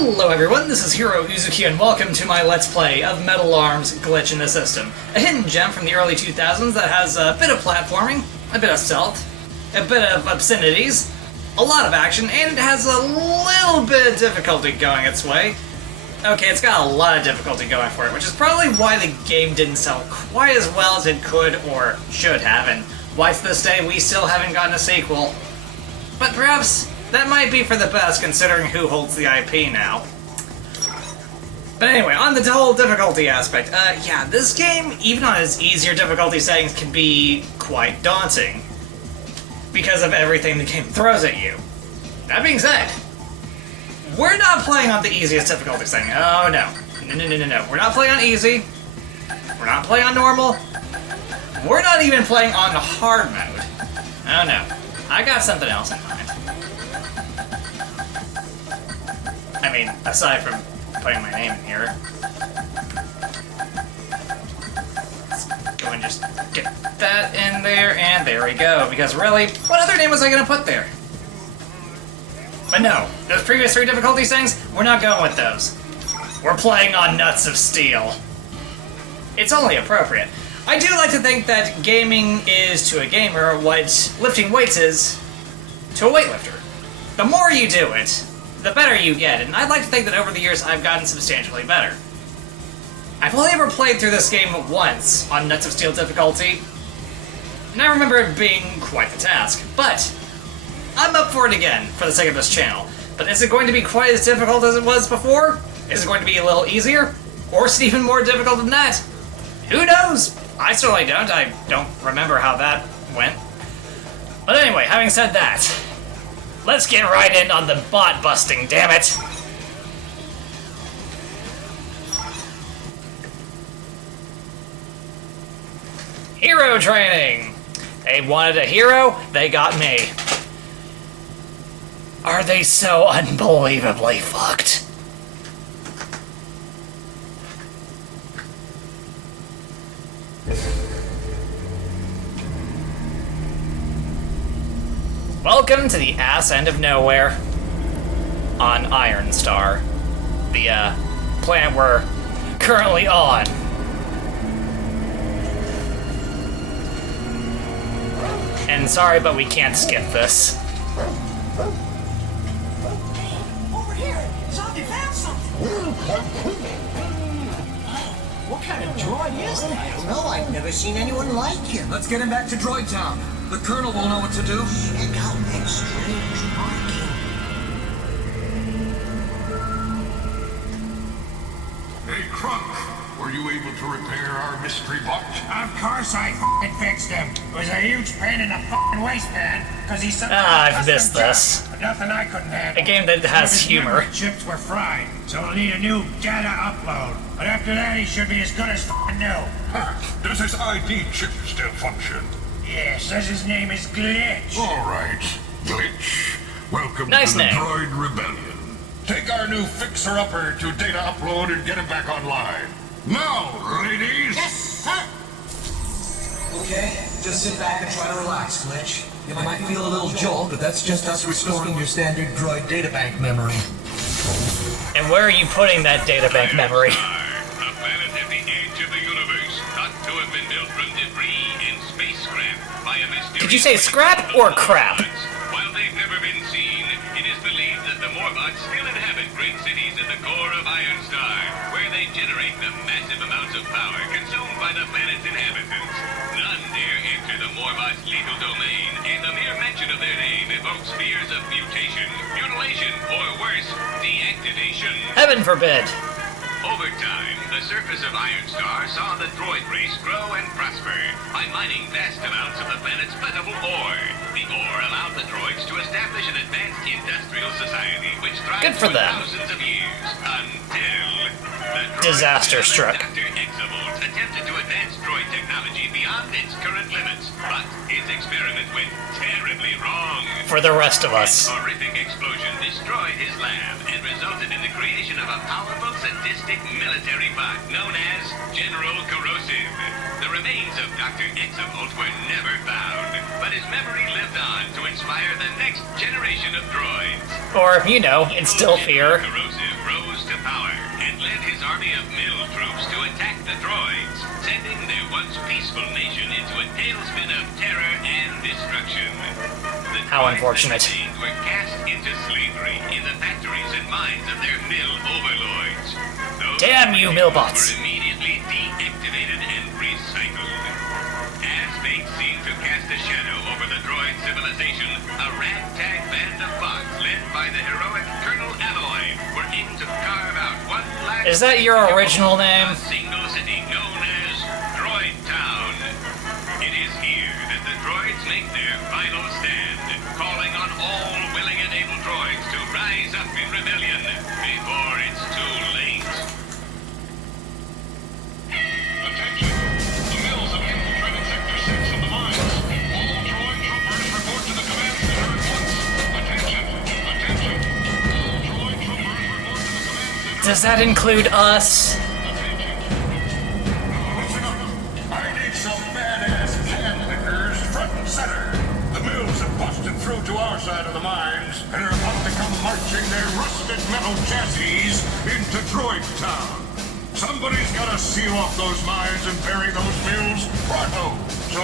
Hello everyone, this is Heero Uzuki and welcome to my Let's Play of Metal Arm's Glitch in the System. A hidden gem from the early 2000s that has a bit of platforming, a bit of stealth, a bit of obscenities, a lot of action, and it has a little bit of difficulty going its way. Okay, it's got a lot of difficulty going for it, which is probably why the game didn't sell quite as well as it could or should have, and why to this day we still haven't gotten a sequel. But perhaps that might be for the best, considering who holds the IP now. But anyway, on the whole difficulty aspect, yeah, this game, even on its easier difficulty settings, can be quite daunting because of everything the game throws at you. That being said, we're not playing on the easiest difficulty setting. Oh no. No. We're not playing on easy. We're not playing on normal. We're not even playing on hard mode. Oh no. I got something else in mind. I mean, aside from putting my name in here. Let's go and just get that in there, and there we go. Because really, what other name was I going to put there? But no, those previous three difficulty settings, we're not going with those. We're playing on nuts of steel. It's only appropriate. I do like to think that gaming is to a gamer what lifting weights is to a weightlifter. The more you do it, the better you get, and I'd like to think that over the years I've gotten substantially better. I've only ever played through this game once on nuts of steel difficulty, and I remember it being quite the task, but I'm up for it again for the sake of this channel. But is it going to be quite as difficult as it was before? Is it going to be a little easier? Or is it even more difficult than that? Who knows? I certainly don't. I don't remember how that went. But anyway, having said that, let's get right in on the bot busting, damn it! Hero training! They wanted a hero, they got me. Are they so unbelievably fucked? Welcome to the ass end of nowhere on Iron Star, the planet we're currently on. And sorry, but we can't skip this. Over here! Zombie found something! What kind of droid is that? I don't know. I've never seen anyone like him. Let's get him back to Droid Town. The Colonel will know what to do. Check out that strange marking. Hey, Crunk, were you able to repair our mystery bot? Of course I f***ing fixed him. It was a huge pain in the f***ing waistband, because he somehow I've missed this. But nothing I couldn't handle. A game that has His humor. memory chips were fried, so he'll need a new data upload. But after that, he should be as good as f***ing new. Does his ID chip still function? Yeah, says his name is Glitch. All right, Glitch. Welcome Nice to the name. Droid Rebellion. Take our new fixer-upper to data upload and get him back online. Now, ladies! Yes, sir! Okay, just sit back and try to relax, Glitch. You might feel a little jolt, but that's just us restoring your standard droid databank memory. And where are you putting that databank memory? A planet at the edge of the universe, thought to have been built from debris and space scrap by a mysterious... Did you say scrap or crap? While they've never been seen, it is believed that the Milbots still inhabit great cities in the core of Iron Star, where they generate the massive amounts of power consumed by the planet's inhabitants. None dare enter the Milbots' lethal domain, and the mere mention of their name evokes fears of mutation, mutilation, or worse, deactivation. Heaven forbid. Over time, the surface of Iron Star saw the droid race grow and prosper by mining vast amounts of the planet's plentiful ore. The ore allowed the droids to establish an advanced industrial society which thrived Good for for them. thousands of years until the droid Disaster struck. Dr. Exavolt attempted to advance droid technology beyond its current limits, but its experiment went terribly wrong. For the rest of us. An horrific explosion destroyed his lab and resulted in the creation of a powerful sadistic military bot known as General Corrosive. The remains of Dr. Exavolt were never found, but his memory lived on to inspire the next generation of droids. Or, you know, instill fear. General Corrosive rose to power and led his army of mill troops to attack the droids, sending their once peaceful nation into a tailspin of terror and destruction. The How droids unfortunate. that remained were cast into slavery in the factories and mines of their mill overlords. Those Damn you, Milbots. were immediately deactivated and recycled. As fate seemed to cast a shadow over the droid civilization, a ragtag band of bots led by the heroic Colonel Alloy were aimed to carve out one last... Is that your original name? A single city known as Droid Town. It is here that the droids make their final stand, calling on all willing and able droids to rise up in rebellion before it's too late. Attention! The mills have infiltrated Sector 6 of the mines. All droid troopers report to the command center at once. Attention! Attention! All droid troopers report to the command center. Does that include us? Listen up. I need some badass can lickers front and center. The mills have busted through to our side of the mines and are about to come marching their rusted metal chassis into Droid Town. Somebody's got to seal off those mines and bury those mills. Pronto. So,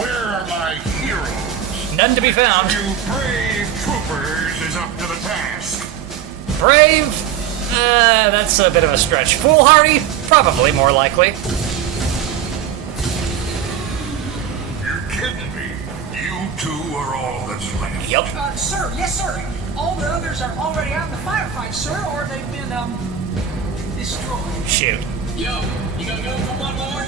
where are my heroes? None to be found. You brave troopers is up to the task. Brave? That's a bit of a stretch. Foolhardy? Probably more likely. You're kidding me. You two are all that's left. Yup. Sir, yes, sir. All the others are already out in the firefight, sir, or they've been, destroyed. Shoot. Yo, you gonna go for one more?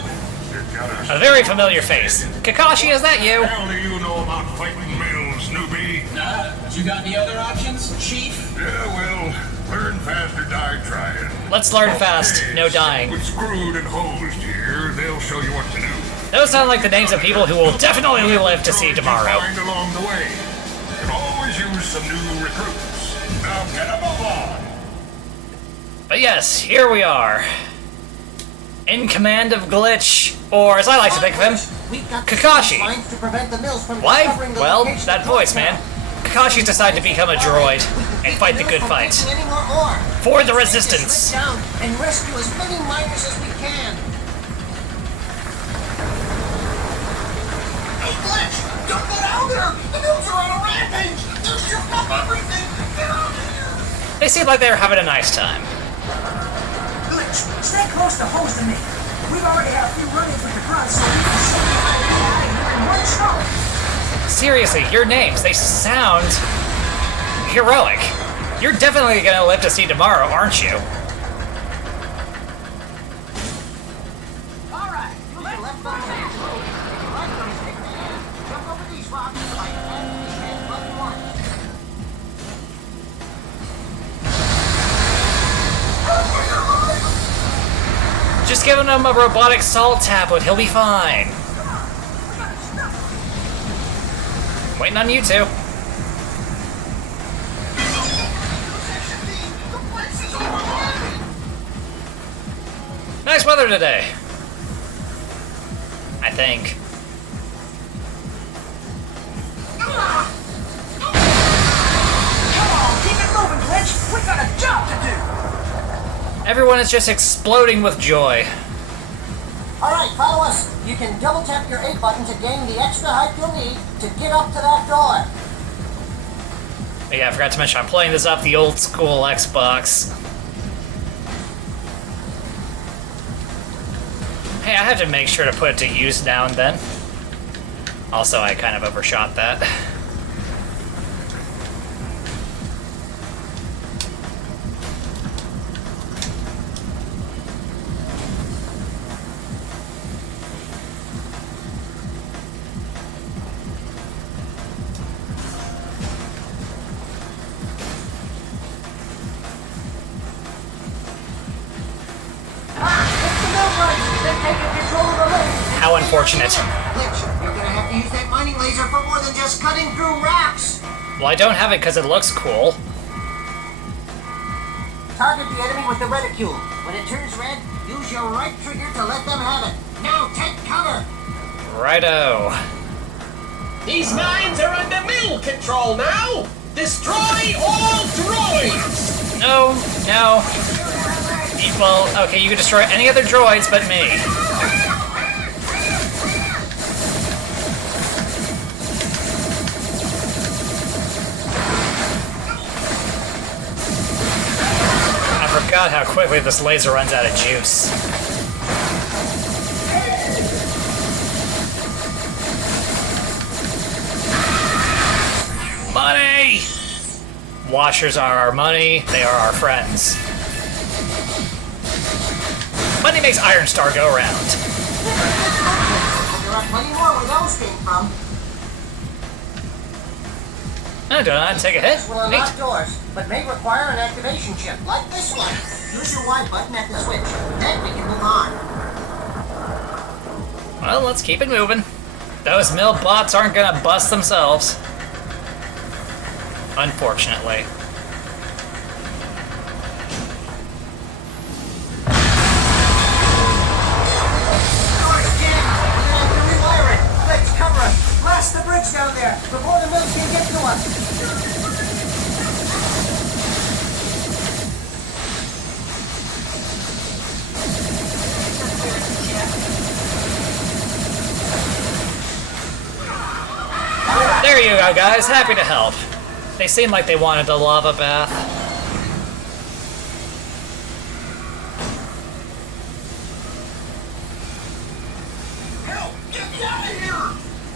You gotta... A very familiar face. Kakashi, is that you? How do you know about fighting mills, newbie? Nah, but you got any other options, Chief? Yeah, well, learn fast or die trying. Let's learn fast. No dying. With Screwed and Hosed here, they'll show you what to do. Those sound like the names of people who will definitely live to see Droids tomorrow. you find along the way. You can always use some new recruits. Now get them on. But yes, here we are. In command of Glitch, or as I like to think of him, Kakashi. To prevent the mills from Why? discovering the Well, location that of voice, Droid man. Town. Kakashi's decided to become a droid and fight the good fight. For the resistance. Down and rescue as many miners as we can. Hey, Glitch! Don't go down there! The mills are on a rampage! They'll shoot up everything! Get out of here! They seem like they're having a nice time. Glitch, stay close to Host and me. We've already had a few run-ins with the grunts, so we can show you how to get out of here in one shot. Seriously, your names, they sound heroic. You're definitely gonna live to see tomorrow, aren't you? All right, let's Left on the right, stick to you. Jump over these rocks like 10 plus 1. Just giving him a robotic salt tablet, he'll be fine. Waiting on you two. Nice weather today. I think. Come on, keep it moving, Glitch. We got a job to do. Everyone is just exploding with joy. Alright, follow us. You can double tap your A button to gain the extra height you'll need to get up to that door. But yeah, I forgot to mention I'm playing this off the old school Xbox. Hey, I have to make sure to put it to use now and then. Also, I kind of overshot that. How unfortunate. Glitch, you're gonna have to use that mining laser for more than just cutting through rocks. Well, I don't have it because it looks cool. Target the enemy with the reticule. When it turns red, use your right trigger to let them have it. Now take cover! Righto. These mines are under mill control now! Destroy all droids! No, no. Well, okay, you can destroy any other droids but me. I forgot how quickly this laser runs out of juice. Money! Washers are our money, they are our friends. Money makes Iron Star go round. There are plenty more where those came from. I don't know how to take a hit. This will unlock doors, but may require an activation chip, like this one. Use your Y button at the switch. Then we can move on. Well, let's keep it moving. Those Milbots aren't gonna bust themselves. Unfortunately. Let's cover us. Blast the bridge down there before the mills can get to us. There you go, guys. Happy to help. They seemed like they wanted a lava bath. Help! Get me out of here!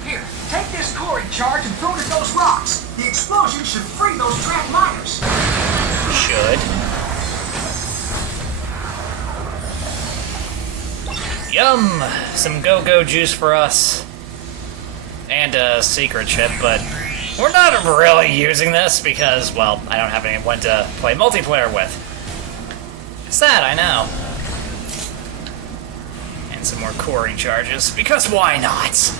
Here, take this coring charge and throw it at those rocks. The explosion should free those trapped miners. Should. Yum! Some go-go juice for us. And a secret chip, but we're not really using this because, well, I don't have anyone to play multiplayer with. Sad, I know. And some more coring charges, because why not?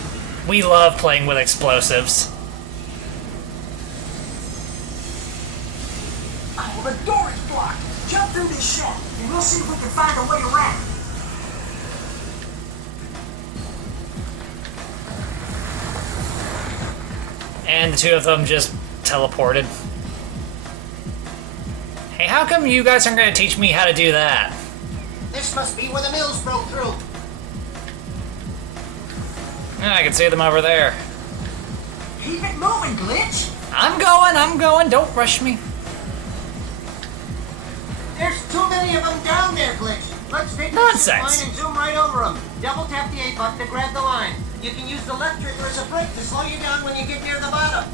We love playing with explosives. Oh, the door is blocked. Jump through this shed, and we'll see if we can find a way around. And the two of them just teleported. Hey, how come you guys aren't going to teach me how to do that? This must be where the mills broke through. I can see them over there. Keep it moving, Glitch. I'm going, don't rush me. There's too many of them down there, Glitch. Let's take Nonsense. this line and zoom right over them. Double tap the A button to grab the line. You can use the left trigger as a brake to slow you down when you get near the bottom.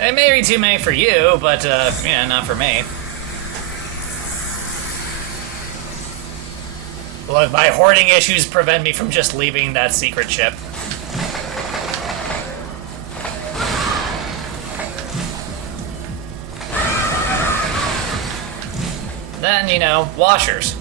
It may be too many for you, but, yeah, not for me. Look, my hoarding issues prevent me from just leaving that secret chip. Then, you know, washers.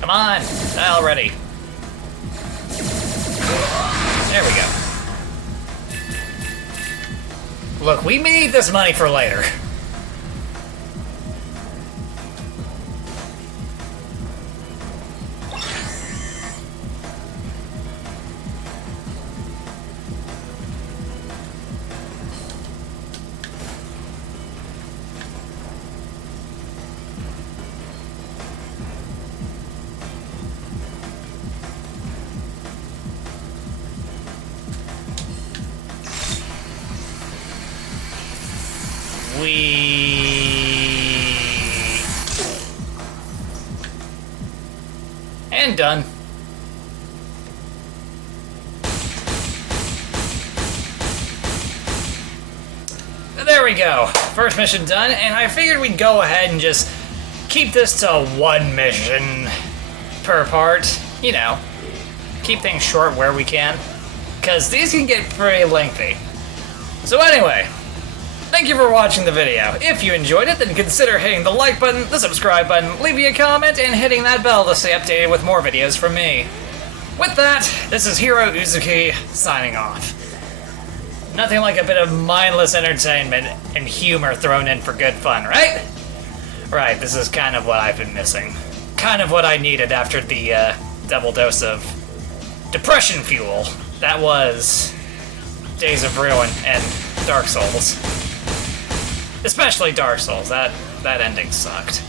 Come on, die already. There we go. Look, we need this money for later. And done. There we go. First mission done, and I figured we'd go ahead and just keep this to one mission per part. You know, keep things short where we can, because these can get pretty lengthy. So anyway, thank you for watching the video. If you enjoyed it, then consider hitting the like button, the subscribe button, leaving a comment, and hitting that bell to stay updated with more videos from me. With that, this is Heero Uzuki, signing off. Nothing like a bit of mindless entertainment and humor thrown in for good fun, right? Right, this is kind of what I've been missing. Kind of what I needed after the double dose of depression fuel. That was Days of Ruin and Dark Souls. Especially Dark Souls, that ending sucked.